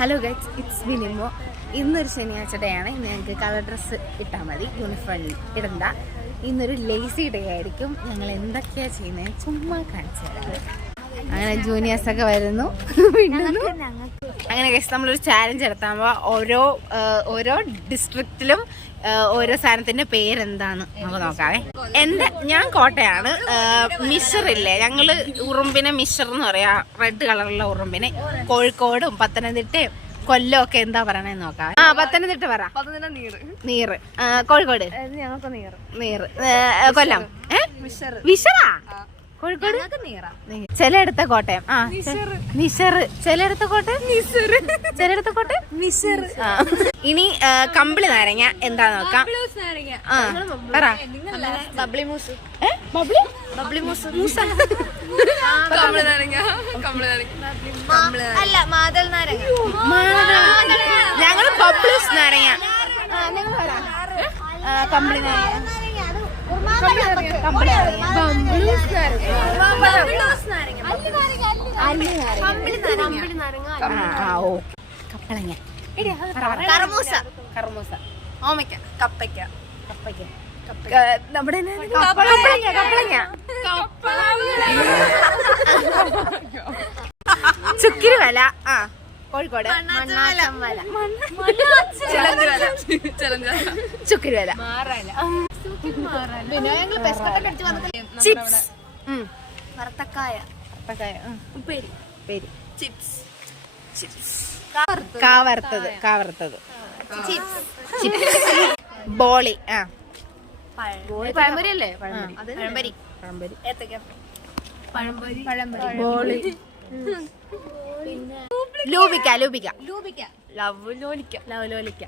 Hello guys, it's me Nimmo. ഇന്നൊരു ശനിയാഴ്ച day ആണ്. ഇന്ന് ഞങ്ങൾക്ക് കളർ ഡ്രസ്സ് ഇട്ടാൽ മതി, യൂണിഫോം ഇടണ്ട. ഇന്നൊരു ലേസി ഡേ ആയിരിക്കും. ഞങ്ങൾ എന്തൊക്കെയാണ് ചെയ്യുന്നത് ചുമ്മാ കാണിച്ചു തരാം. അങ്ങനെ ജൂനിയേഴ്സൊക്കെ വരുന്നു. അങ്ങനെ ഗൈസ് നമ്മളൊരു ചാലഞ്ച് നടത്താകുമ്പോൾ ഓരോ ഡിസ്ട്രിക്റ്റിലും ഓരോ സാധനത്തിന്റെ പേരെന്താന്ന് നമുക്ക് നോക്കാവേ. ഞാൻ കോട്ടയാണ്. മിഷറില്ലേ, ഞങ്ങള് ഉറുമ്പിനെ മിഷർ എന്ന് പറയാ, റെഡ് കളറുള്ള ഉറുമ്പിനെ. കോഴിക്കോടും പത്തനംതിട്ടയും കൊല്ലം ഒക്കെ എന്താ പറയണെന്ന് നോക്കാം. പത്തനംതിട്ട പറ. നീറ്. കോഴിക്കോട് ഞങ്ങൾക്ക് നീറ്. കൊല്ലം വിഷറാ. കോഴിക്കോട് ചിലയിടത്ത കോട്ടയം നിഷറ്. ചിലയിടത്ത കോട്ടയം ചിലയിടത്ത കോട്ടയം നിഷറ്. ഇനി കമ്പിളി നാരങ്ങ എന്താ നോക്കാം. പറ. ബബ്ലി മൂസ്. ബബ്ലി മൂസ്. അല്ല, മാതൽ നാരങ്ങ. ഞങ്ങള് ബബ്ലൂസ് നാരങ്ങ. കമ്പിളി നാരങ്ങ. കപ്പളങ്ങ. കർമൂസ. ഓമയ്ക്ക. കപ്പയ്ക്ക. നമ്മുടെ കപ്പളങ്ങ. ചുക്കിരി വല. കോഴിക്കോട് ചുക്കിരി വല. ചിപ്സ്. വറുത്തക്കായ. ഉപ്പേരി. ചിപ്സ്. കാവറുത്തത്. ബോളി. പഴംപൊരി അല്ലേ? പഴംപൊരി. ബോളി. ലൂബിക്ക. ലവ്ലോലിക്ക.